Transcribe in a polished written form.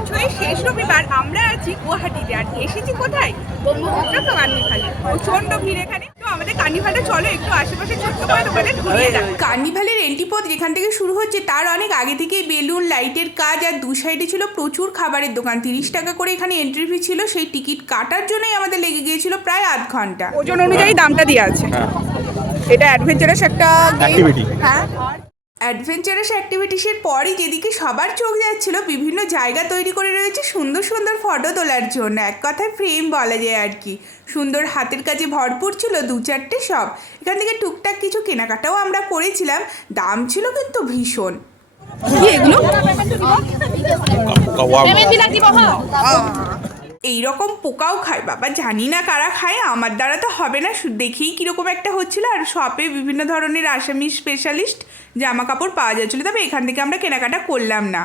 বছরের শেষ রবিবার আমরা আছি গুয়াহাটিতে, আর এসেছি কোথায়? ব্রহ্মপুত্র কার্নিভালে। প্রচন্ড ভিড় এখানে। তো আমাদের কার্নিভালে চলো একটু আশেপাশে ছোট্ট করে দোকানে ঘুরিয়ে যাই। কার্নিভালের এন্ট্রি পথ যেখান থেকে শুরু হচ্ছে তার অনেক আগে থেকেই বেলুন, লাইটের কাজ, আর দু সাইডে ছিল প্রচুর খাবারের দোকান। 30 টাকা করে এখানে এন্ট্রি ফি ছিল। সেই টিকিট কাটার জন্যই আমাদের লেগে গিয়েছিল প্রায় আধ ঘন্টা। ওজন অনুযায়ী দামটা দেওয়া আছে। এটা অ্যাডভেঞ্চারাস একটা অ্যাক্টিভিটি। হ্যাঁ, অ্যাডভেঞ্চারাস অ্যাক্টিভিটিসের পরই যেদিকে সবার চোখ যাচ্ছিল, বিভিন্ন জায়গা তৈরি করে রয়েছে সুন্দর সুন্দর ফটো তোলার জন্য। এক কথায় ফ্রেম বলা যায় আর কি। সুন্দর হাতের কাজে ভরপুর ছিল দু চারটে সব। এখান থেকে টুকটাক কিছু কেনাকাটাও আমরা করেছিলাম। দাম ছিল কিন্তু ভীষণ। কি এগুলো? এইরকম পোকাও খায় বাবা, জানি না কারা খায়, আমার দ্বারা তো হবে না। দেখেই কীরকম একটা হচ্ছিল। আর শপে বিভিন্ন ধরনের আসামি স্পেশালিস্ট জামা কাপড় পাওয়া যাচ্ছিলো, তবে এখান থেকে আমরা কেনাকাটা করলাম না।